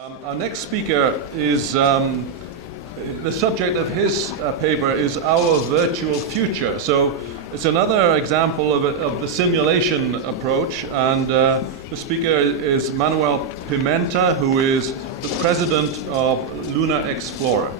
Our next speaker is, the subject of his paper is Our Virtual Future. So it's another example of the simulation approach, and the speaker is Manuel Pimenta, who is the president of Lunar Explorer.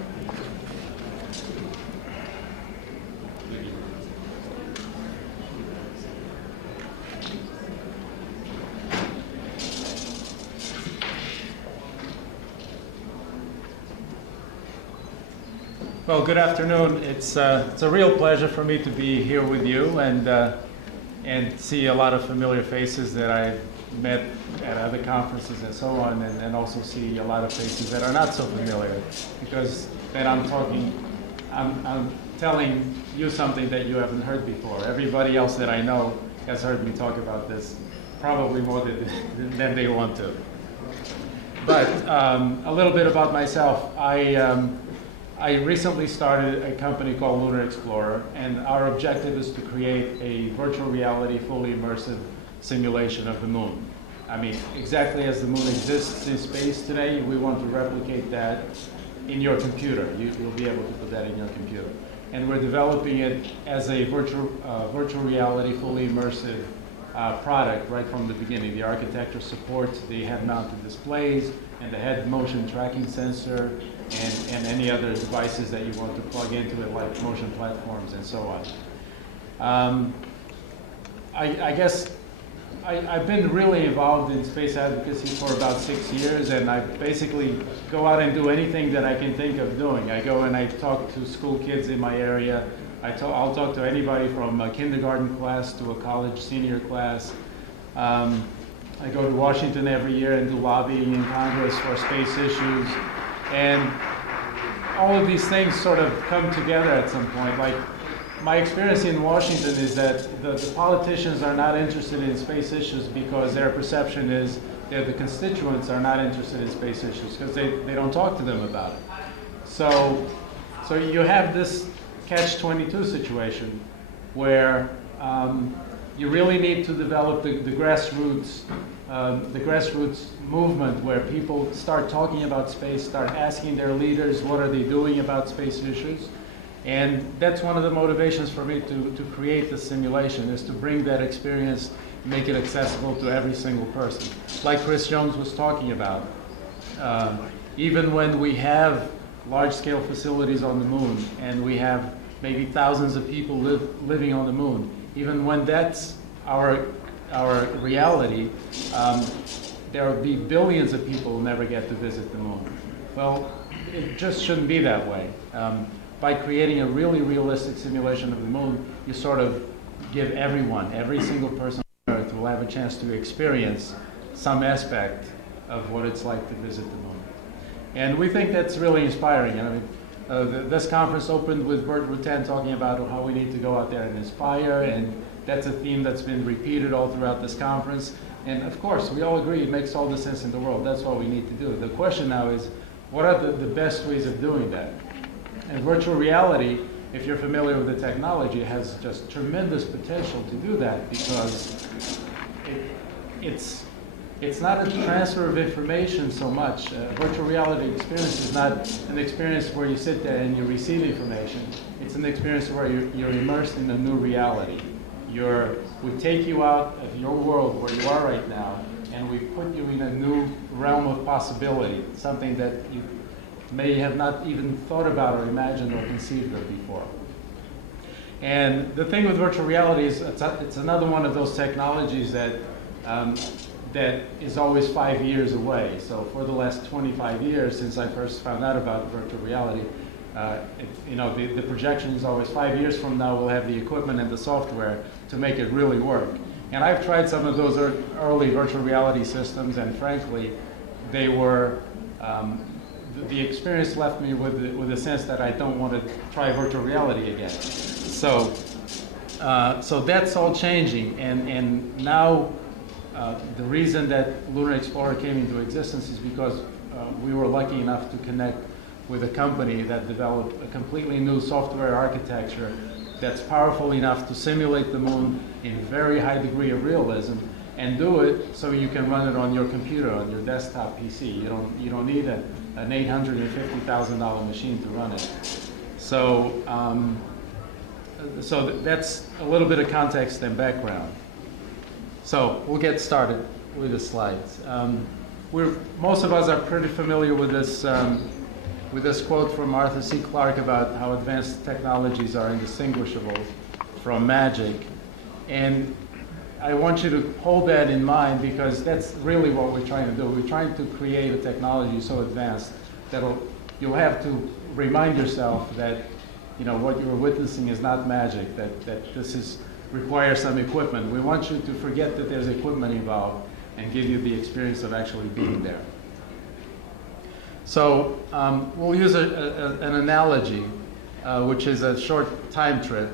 Well, good afternoon. It's a real pleasure for me to be here with you and see a lot of familiar faces that I've met at other conferences and so on, and also see a lot of faces that are not so familiar, because then I'm telling you something that you haven't heard before. Everybody else that I know has heard me talk about this, probably more than they want to. But a little bit about myself. I recently started a company called Lunar Explorer, and our objective is to create a virtual reality, fully immersive simulation of the moon. I mean, exactly as the moon exists in space today, we want to replicate that in your computer. You'll be able to put that in your computer. And we're developing it as a virtual reality, fully immersive product right from the beginning. The architecture supports the head-mounted displays and the head motion tracking sensor and any other devices that you want to plug into it, like motion platforms and so on. I guess I've been really involved in space advocacy for about 6 years, and I basically go out and do anything that I can think of doing. I go and I talk to school kids in my area. I'll talk to anybody from a kindergarten class to a college senior class. I go to Washington every year and do lobbying in Congress for space issues. And all of these things sort of come together at some point. Like, my experience in Washington is that the politicians are not interested in space issues because their perception is that the constituents are not interested in space issues because they don't talk to them about it. So you have this catch-22 situation where you really need to develop the grassroots movement, where people start talking about space, start asking their leaders what are they doing about space issues. And that's one of the motivations for me to create the simulation, is to bring that experience, make it accessible to every single person. Like Chris Jones was talking about, even when we have large-scale facilities on the moon and we have maybe thousands of people living on the moon, even when that's our reality, there will be billions of people who never get to visit the moon. Well, it just shouldn't be that way. By creating a really realistic simulation of the moon, you sort of give every single person on Earth will have a chance to experience some aspect of what it's like to visit the moon. And we think that's really inspiring. I mean, this conference opened with Bert Rutan talking about how we need to go out there and inspire, and that's a theme that's been repeated all throughout this conference. And of course, we all agree it makes all the sense in the world. That's what we need to do. The question now is, what are the best ways of doing that? And virtual reality, if you're familiar with the technology, has just tremendous potential to do that, because it's not a transfer of information so much. Virtual reality experience is not an experience where you sit there and you receive information. It's an experience where you're immersed in a new reality. We take you out of your world where you are right now, and we put you in a new realm of possibility, something that you may have not even thought about or imagined or conceived of before. And the thing with virtual reality is it's another one of those technologies that is always 5 years away. So for the last 25 years, since I first found out about virtual reality, the projection is always 5 years from now we'll have the equipment and the software to make it really work. And I've tried some of those early virtual reality systems, and frankly, they were, the experience left me with a sense that I don't want to try virtual reality again. So that's all changing, and now the reason that Lunar Explorer came into existence is because we were lucky enough to connect with a company that developed a completely new software architecture that's powerful enough to simulate the moon in a very high degree of realism, and do it so you can run it on your computer, on your desktop PC. You don't need an $850,000 machine to run it. So, that's a little bit of context and background. So we'll get started with the slides. Most of us are pretty familiar with this quote from Arthur C. Clarke about how advanced technologies are indistinguishable from magic. And I want you to hold that in mind, because that's really what we're trying to do. We're trying to create a technology so advanced that you'll have to remind yourself that what you're witnessing is not magic, that this requires some equipment. We want you to forget that there's equipment involved and give you the experience of actually being there. So we'll use an analogy, which is a short time trip.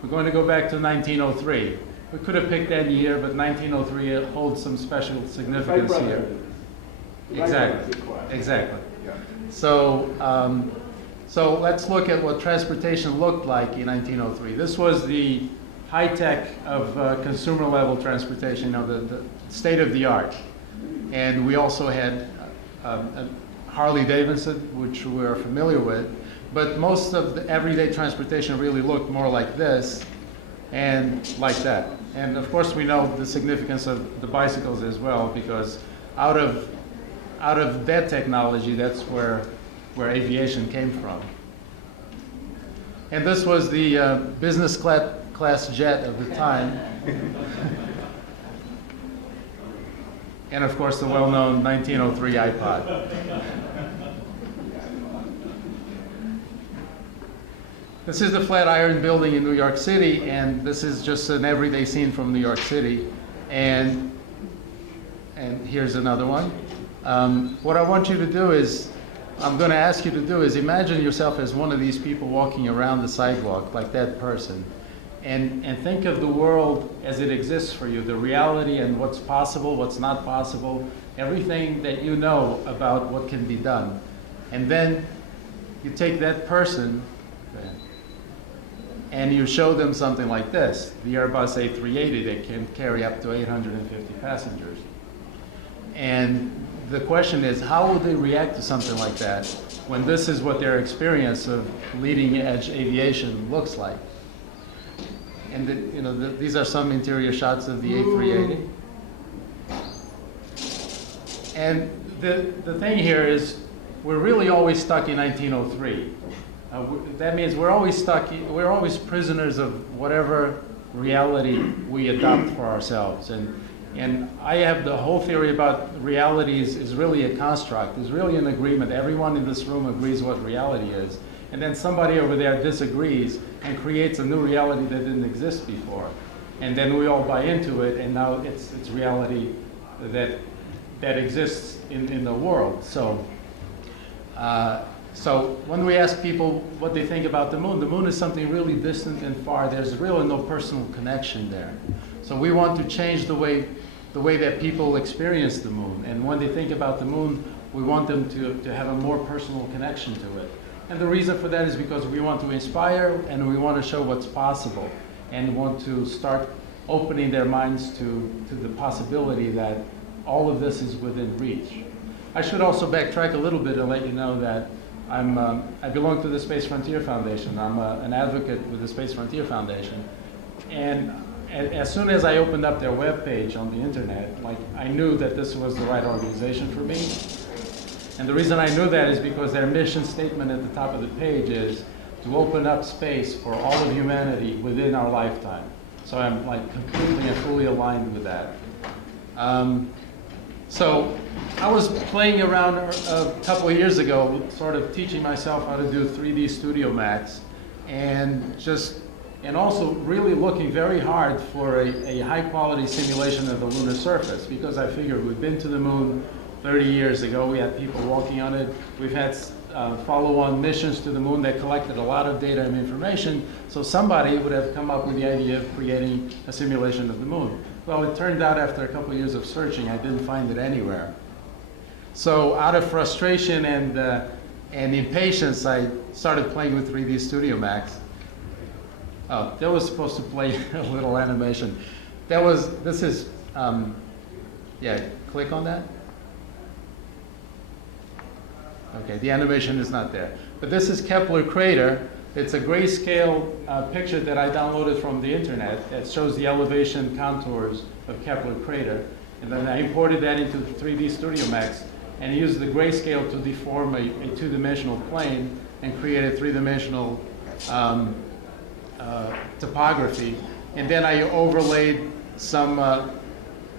We're going to go back to 1903. We could have picked any year, but 1903 holds some special significance here. Exactly. Yeah. So let's look at what transportation looked like in 1903. This was the high tech of consumer level transportation, the state of the art. And we also had Harley Davidson, which we're familiar with, but most of the everyday transportation really looked more like this and like that. And of course we know the significance of the bicycles as well, because out of that technology, that's where aviation came from. And this was the business class jet of the time. And of course the well-known 1903 iPod. This is the Flatiron Building in New York City, and this is just an everyday scene from New York City. And here's another one. What I want you to do is, I'm going to ask you to do is imagine yourself as one of these people walking around the sidewalk, like that person, and think of the world as it exists for you, the reality and what's possible, what's not possible, everything that you know about what can be done. And then you take that person and you show them something like this, the Airbus A380 that can carry up to 850 passengers. And the question is, how would they react to something like that when this is what their experience of leading edge aviation looks like? And these are some interior shots of the A380. And the thing here is, we're really always stuck in 1903. That means we're always prisoners of whatever reality we adopt for ourselves. And I have the whole theory about reality is really a construct, is really an agreement. Everyone in this room agrees what reality is. And then somebody over there disagrees and creates a new reality that didn't exist before. And then we all buy into it, and now it's reality that exists in the world. So when we ask people what they think about the moon is something really distant and far. There's really no personal connection there. So we want to change the way that people experience the moon. And when they think about the moon, we want them to have a more personal connection to it. And the reason for that is because we want to inspire and we want to show what's possible, and want to start opening their minds to the possibility that all of this is within reach. I should also backtrack a little bit and let you know that I belong to the Space Frontier Foundation. I'm an advocate with the Space Frontier Foundation. And as soon as I opened up their webpage on the internet, I knew that this was the right organization for me. And the reason I knew that is because their mission statement at the top of the page is to open up space for all of humanity within our lifetime. So I'm completely and fully aligned with that. So I was playing around a couple of years ago, sort of teaching myself how to do 3D Studio Max, and also really looking very hard for a high quality simulation of the lunar surface, because I figured we've been to the moon 30 years ago, we had people walking on it, we've had follow-on missions to the moon that collected a lot of data and information, so somebody would have come up with the idea of creating a simulation of the moon. Well, it turned out after a couple of years of searching, I didn't find it anywhere. So out of frustration and impatience, I started playing with 3D Studio Max. Oh, that was supposed to play a little animation. This is yeah, click on that. Okay, the animation is not there. But this is Kepler crater. It's a grayscale picture that I downloaded from the internet that shows the elevation contours of Kepler crater. And then I imported that into 3D Studio Max and used the grayscale to deform a two-dimensional plane and create a three-dimensional topography. And then I overlaid some of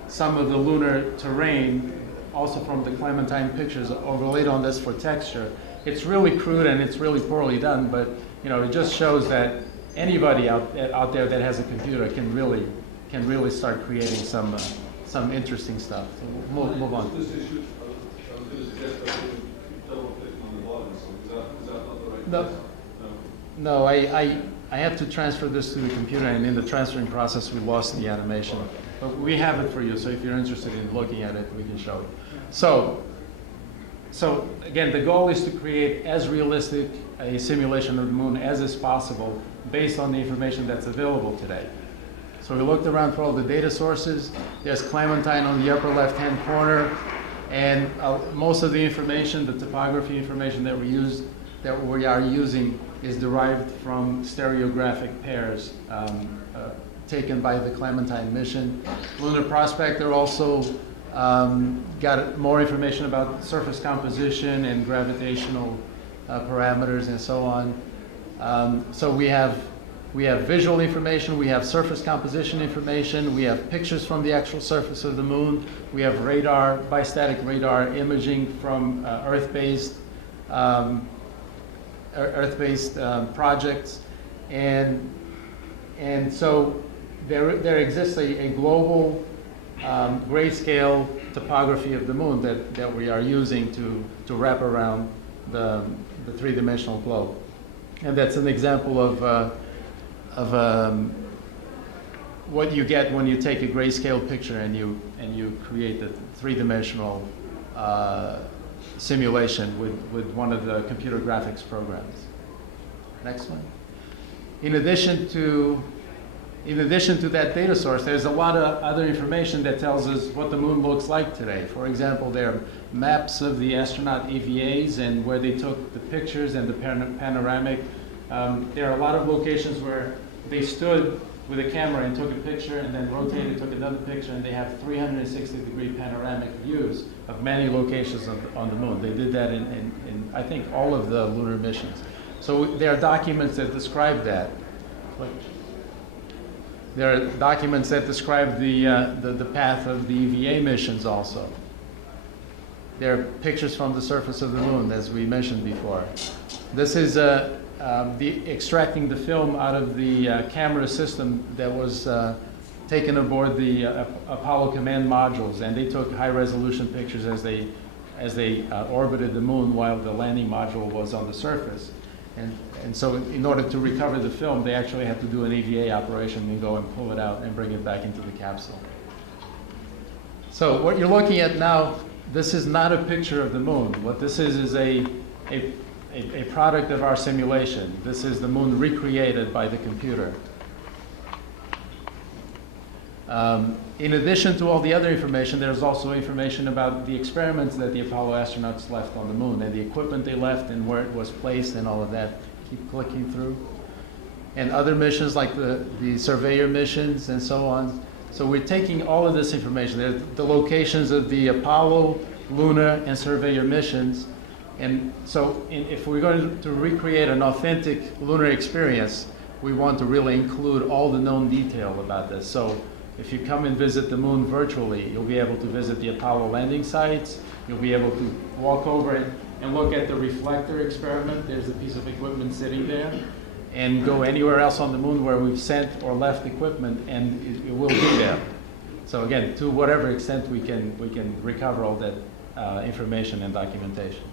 the lunar terrain, also from the Clementine pictures, overlaid on this for texture. It's really crude and it's really poorly done, but it just shows that anybody out there that has a computer can really start creating some interesting stuff. So we'll move on. This issue, I was going to suggest that you double click on the bottom, so is that not the right No. place? No, I have to transfer this to the computer, and in the transferring process, we lost the animation. But we have it for you, so if you're interested in looking at it, we can show it. So again, the goal is to create as realistic a simulation of the moon as is possible based on the information that's available today. So we looked around for all the data sources. There's Clementine on the upper left-hand corner, and most of the information, the topography information that we are using is derived from stereographic pairs taken by the Clementine mission. Lunar Prospector also got more information about surface composition and gravitational parameters and so on. So we have visual information, we have surface composition information, we have pictures from the actual surface of the moon, we have radar, bistatic radar imaging from Earth-based projects, and so there exists a global grayscale topography of the moon that we are using to wrap around the three-dimensional globe, and that's an example of what you get when you take a grayscale picture and you create a three-dimensional simulation with one of the computer graphics programs. Next one. In addition to that data source, there's a lot of other information that tells us what the moon looks like today. For example, there are maps of the astronaut EVAs and where they took the pictures and the panoramic. There are a lot of locations where they stood with a camera and took a picture and then rotated, took another picture, and they have 360-degree panoramic views of many locations on the moon. They did that in I think, all of the lunar missions. So there are documents that describe that. There are documents that describe the path of the EVA missions also. There are pictures from the surface of the moon, as we mentioned before. This is extracting the film out of the camera system that was taken aboard the Apollo command modules, and they took high-resolution pictures as they orbited the moon while the landing module was on the surface. And so in order to recover the film, they actually had to do an EVA operation and go and pull it out and bring it back into the capsule. So what you're looking at now, this is not a picture of the moon. What this is a product of our simulation. This is the moon recreated by the computer. In addition to all the other information, there's also information about the experiments that the Apollo astronauts left on the moon and the equipment they left and where it was placed and all of that. Keep clicking through. And other missions like the surveyor missions and so on. So we're taking all of this information. There's the locations of the Apollo, lunar, and surveyor missions. And so if we're going to recreate an authentic lunar experience, we want to really include all the known detail about this. So if you come and visit the moon virtually, you'll be able to visit the Apollo landing sites. You'll be able to walk over and look at the reflector experiment. There's a piece of equipment sitting there. And go anywhere else on the moon where we've sent or left equipment, and it will be there. So again, to whatever extent we can recover all that information and documentation.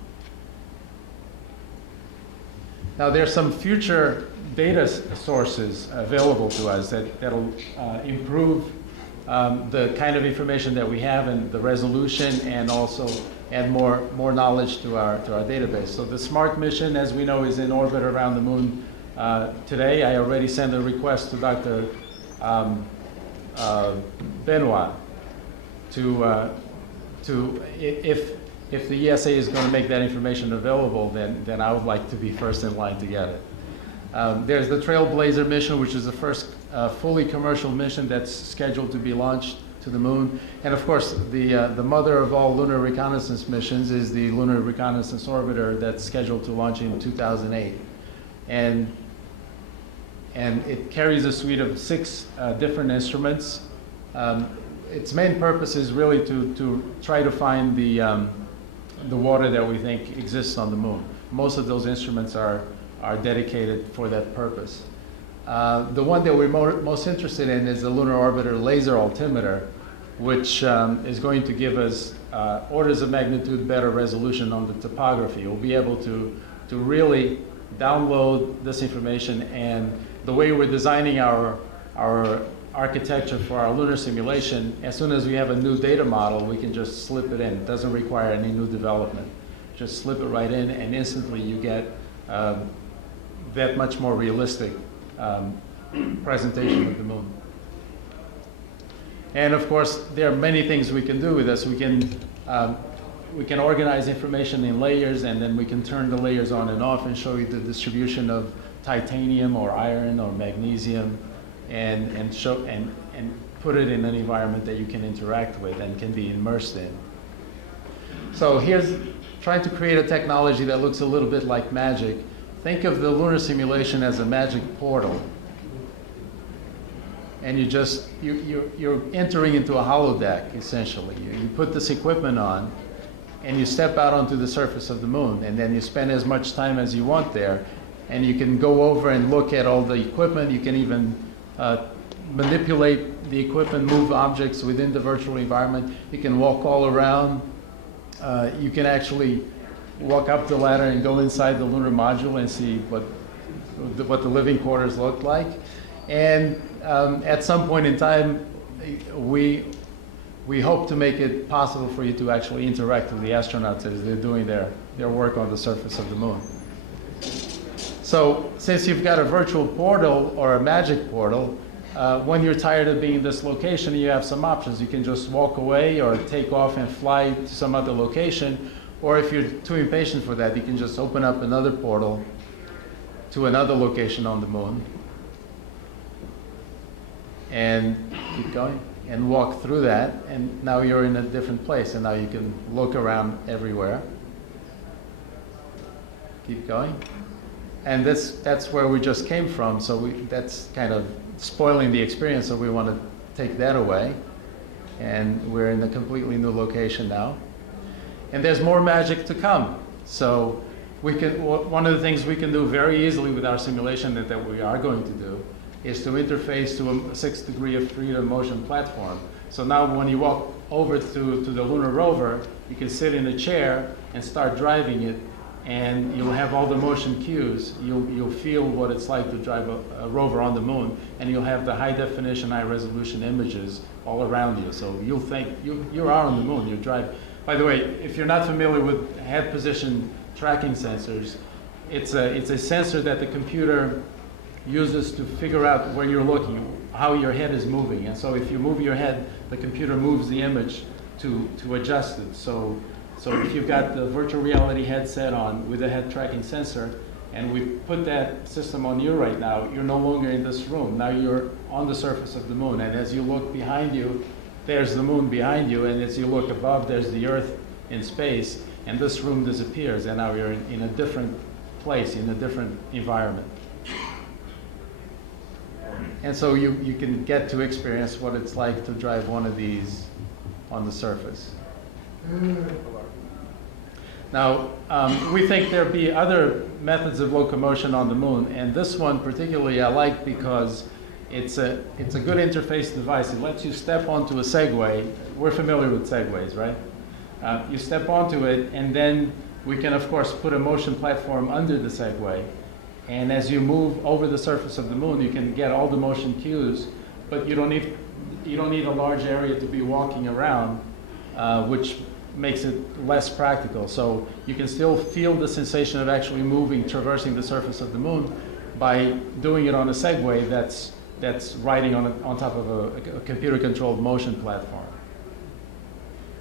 Now there's some future data sources available to us that'll improve the kind of information that we have and the resolution, and also add more knowledge to our database. So the SMART mission, as we know, is in orbit around the moon today. I already sent a request to Dr. Benoit if the ESA is going to make that information available, then I would like to be first in line to get it. There's the Trailblazer mission, which is the first fully commercial mission that's scheduled to be launched to the moon. And of course, the mother of all lunar reconnaissance missions is the Lunar Reconnaissance Orbiter that's scheduled to launch in 2008. And it carries a suite of 6 different instruments. Its main purpose is really to try to find the water that we think exists on the moon. Most of those instruments are dedicated for that purpose. The one that we're most interested in is the Lunar Orbiter Laser Altimeter, which is going to give us orders of magnitude better resolution on the topography. We'll be able to really download this information, and the way we're designing our architecture for our lunar simulation, as soon as we have a new data model, we can just slip it in. It doesn't require any new development. Just slip it right in, and instantly you get that much more realistic presentation of the moon. And of course, there are many things we can do with this. We can organize information in layers, and then we can turn the layers on and off and show you the distribution of titanium or iron or magnesium, and put it in an environment that you can interact with and can be immersed in. So here's trying to create a technology that looks a little bit like magic. Think of the lunar simulation as a magic portal. And you're entering into a holodeck, essentially. You put this equipment on, and you step out onto the surface of the moon, and then you spend as much time as you want there, and you can go over and look at all the equipment. You can even manipulate the equipment, move objects within the virtual environment. You can walk all around. You can actually walk up the ladder and go inside the lunar module and see what the living quarters look like. And at some point in time, we hope to make it possible for you to actually interact with the astronauts as they're doing their work on the surface of the moon. So since you've got a virtual portal or a magic portal, when you're tired of being in this location, you have some options. You can just walk away or take off and fly to some other location. Or if you're too impatient for that, you can just open up another portal to another location on the moon and keep going and walk through that. And now you're in a different place, and now you can look around everywhere. Keep going. And that's where we just came from, so that's kind of spoiling the experience, so we want to take that away. And we're in a completely new location now. And there's more magic to come. So one of the things we can do very easily with our simulation that we are going to do is to interface to a 6th degree of freedom motion platform. So now when you walk over to the lunar rover, you can sit in a chair and start driving it, and you'll have all the motion cues. You'll feel what it's like to drive a rover on the moon, and you'll have the high definition, high resolution images all around you. So you'll think you are on the moon. You drive. By the way, if you're not familiar with head position tracking sensors, it's a sensor that the computer uses to figure out where you're looking, how your head is moving. And so if you move your head, the computer moves the image to adjust it. So if you've got the virtual reality headset on with a head tracking sensor, and we put that system on you right now, you're no longer in this room. Now you're on the surface of the moon. And as you look behind you, there's the moon behind you. And as you look above, there's the Earth in space. And this room disappears. And now you're in a different place, in a different environment. And so you can get to experience what it's like to drive one of these on the surface. Now, we think there'll be other methods of locomotion on the moon, and this one particularly I like because it's a good interface device. It lets you step onto a Segway. We're familiar with Segways, right? You step onto it, and then we can, of course, put a motion platform under the Segway. And as you move over the surface of the moon, you can get all the motion cues, but you don't need a large area to be walking around, which makes it less practical. So you can still feel the sensation of actually moving, traversing the surface of the moon by doing it on a Segway that's riding on top of a computer-controlled motion platform.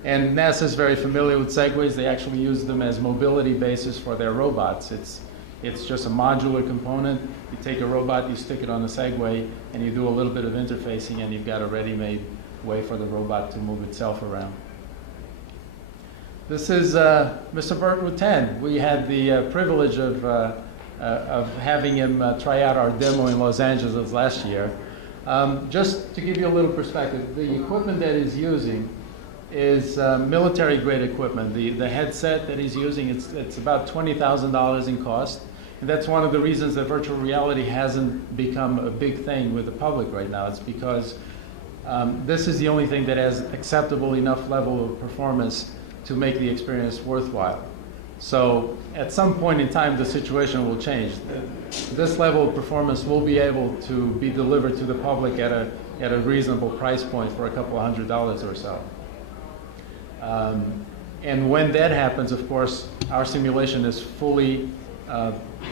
And NASA is very familiar with segways. They actually use them as mobility bases for their robots. It's just a modular component. You take a robot, you stick it on a Segway, and you do a little bit of interfacing, and you've got a ready-made way for the robot to move itself around. This is Mr. Burt Rutan. We had the privilege of having him try out our demo in Los Angeles last year. Just to give you a little perspective, the equipment that he's using is military-grade equipment. The headset that he's using, it's about $20,000 in cost. And that's one of the reasons that virtual reality hasn't become a big thing with the public right now. It's because this is the only thing that has acceptable enough level of performance to make the experience worthwhile. So at some point in time, the situation will change. This level of performance will be able to be delivered to the public at a reasonable price point for a couple $100 or so. And when that happens, of course, our simulation is fully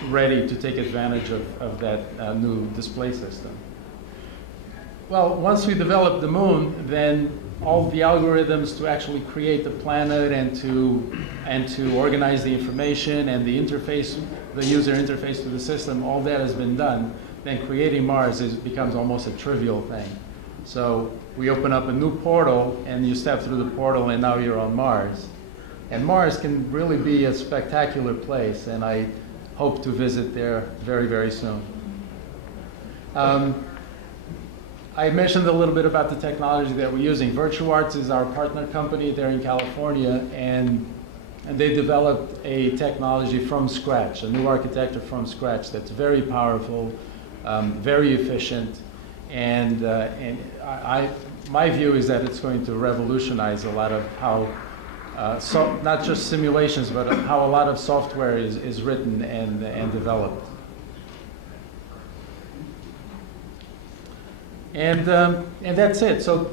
ready to take advantage of that new display system. Well, once we develop the moon, then all the algorithms to actually create the planet and to organize the information and the interface, the user interface to the system, all that has been done. Then creating Mars becomes almost a trivial thing. So we open up a new portal, and you step through the portal, and now you're on Mars. And Mars can really be a spectacular place, and I hope to visit there very, very soon. I mentioned a little bit about the technology that we're using. VirtuArts is our partner company there in California, and they developed a technology from scratch, a new architecture from scratch that's very powerful, very efficient, and my view is that it's going to revolutionize a lot of how, not just simulations, but how a lot of software is written and developed. And that's it. So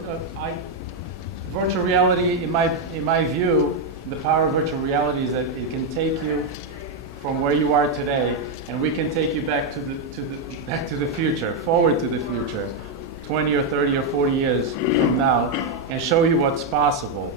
virtual reality, in my view, the power of virtual reality is that it can take you from where you are today, and we can take you back to the future, forward to the future, 20 or 30 or 40 years from now, and show you what's possible.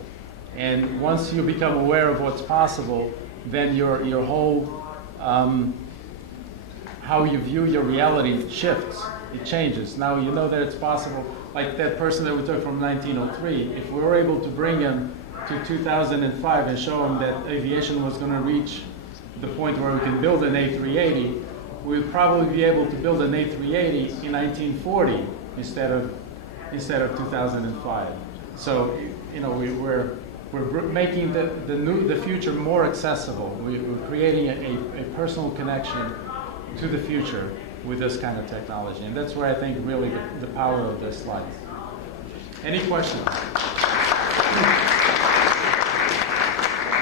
And once you become aware of what's possible, then your whole how you view your reality shifts. It changes. Now you know that it's possible. Like that person that we took from 1903, if we were able to bring him to 2005 and show him that aviation was going to reach the point where we can build an A380, we would probably be able to build an A380 in 1940 instead of 2005. So you know we're making the future more accessible. We're creating a personal connection to the future with this kind of technology. And that's where I think really the power of this lies. Any questions?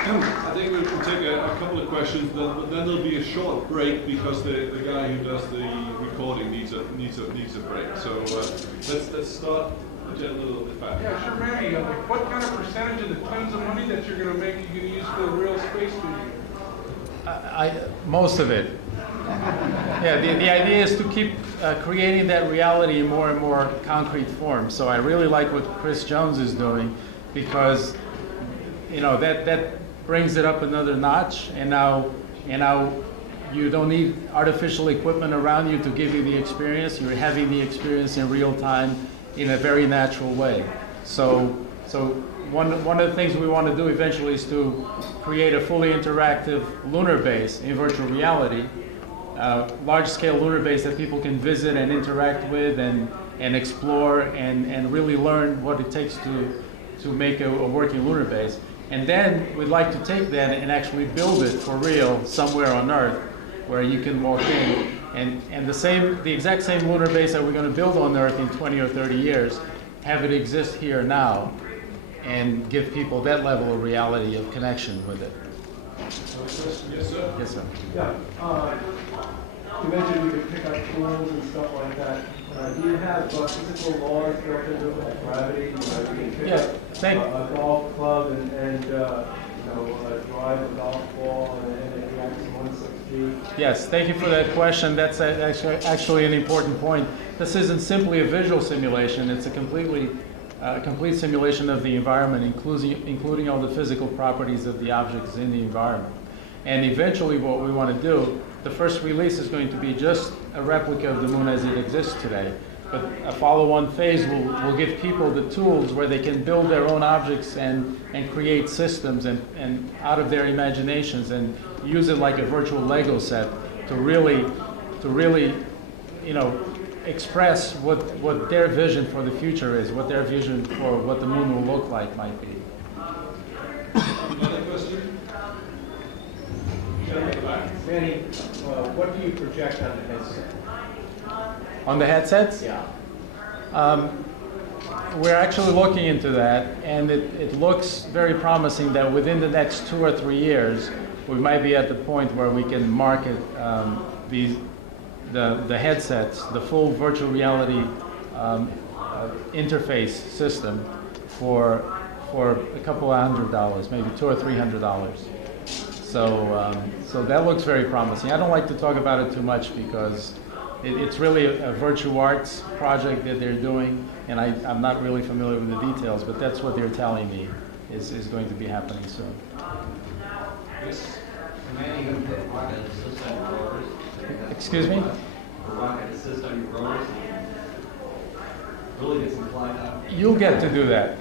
I think we'll take a couple of questions, but then there'll be a short break because the guy who does the recording needs a break. So let's start the gentleman a little bit back. Yeah, sure, Manny. What kind of percentage of the tons of money that you're going to make you're going to use for real space tourism? Most of it. Yeah, the idea is to keep creating that reality in more and more concrete form. So I really like what Chris Jones is doing, because you know that brings it up another notch, and now you don't need artificial equipment around you to give you the experience. You're having the experience in real time in a very natural way. So one of the things we want to do eventually is to create a fully interactive lunar base in virtual reality, large-scale lunar base that people can visit and interact with and explore and really learn what it takes to make a working lunar base. And then we'd like to take that and actually build it for real somewhere on Earth where you can walk in. And the exact same lunar base that we're going to build on Earth in 20 or 30 years, have it exist here now and give people that level of reality of connection with it. Yes, sir. Yes, sir. Yeah, you mentioned you could pick up tools and stuff like that. Do you have physical laws built into it, like gravity? You can pick up a golf club and drive a golf ball and it reacts 160. Yes, thank you for that question. That's actually an important point. This isn't simply a visual simulation. It's a completely a complete simulation of the environment, including all the physical properties of the objects in the environment. And eventually what we want to do, the first release is going to be just a replica of the moon as it exists today. But a follow-on phase will give people the tools where they can build their own objects and create systems and out of their imaginations and use it like a virtual Lego set to really, express what their vision for the future is, what their vision for what the moon will look like might be. Another question? Manny, what do you project on the headset? On the headsets? Yeah. We're actually looking into that, and it looks very promising that within the next 2 or 3 years, we might be at the point where we can market the headsets, the full virtual reality interface system for a couple of $100, maybe $200 or $300. So that looks very promising. I don't like to talk about it too much because it's really a virtual arts project that they're doing, and I'm not really familiar with the details, but that's what they're telling me is going to be happening soon. Yes. Manny, you put rocket assist on your rotors? Excuse me? Rocket assist on your rotors? Really get some flight out? You'll get to do that.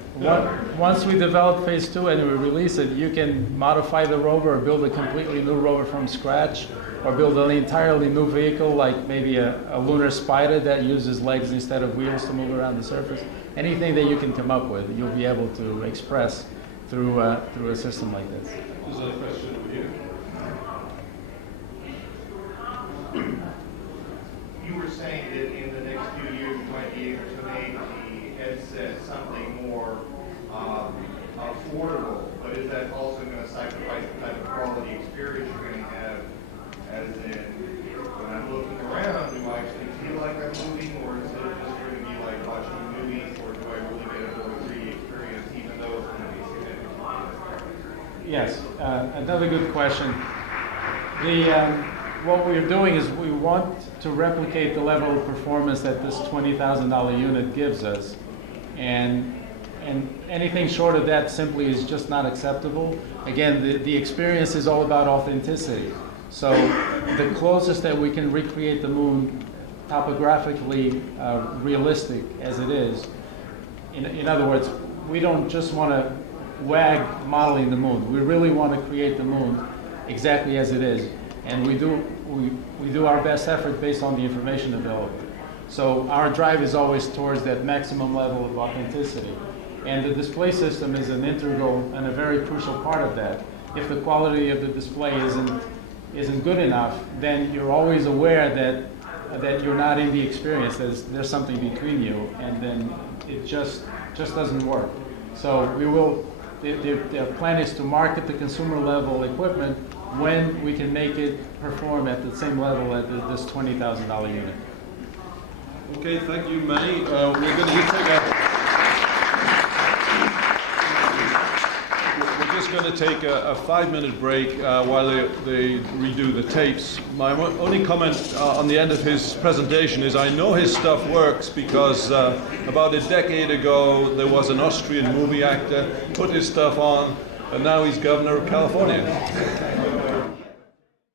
Once we develop phase 2 and we release it, you can modify the rover or build a completely new rover from scratch, or build an entirely new vehicle like maybe a lunar spider that uses legs instead of wheels to move around the surface. Anything that you can come up with, you'll be able to express through a system like this. There's another question over here. You were saying that in the next few years you might be able to make the headset something more affordable, but is that also going to sacrifice the type of quality experience you're going to have? As in, when I'm looking around, do I actually feel like I'm moving, or is it just going to be like watching movies, or do I really get a more 3D experience, even though it's going to be significant? Yes, another good question. What we're doing is we want to replicate the level of performance that this $20,000 unit gives us, and anything short of that simply is just not acceptable. Again, the experience is all about authenticity. So the closest that we can recreate the moon topographically realistic as it is, in other words, we don't just want to wag modeling the moon. We really want to create the moon exactly as it is. And we do our best effort based on the information available. So our drive is always towards that maximum level of authenticity. And the display system is an integral and a very crucial part of that. If the quality of the display isn't good enough, then you're always aware that you're not in the experience. There's something between you, and then it just doesn't work. So we will. The plan is to market the consumer level equipment when we can make it perform at the same level as this $20,000 unit. Okay, thank you, Manny. We're going to take we're just going to take a 5-minute break while they redo the tapes. My only comment on the end of his presentation is I know his stuff works because about a decade ago there was an Austrian movie actor, put his stuff on, and now he's governor of California.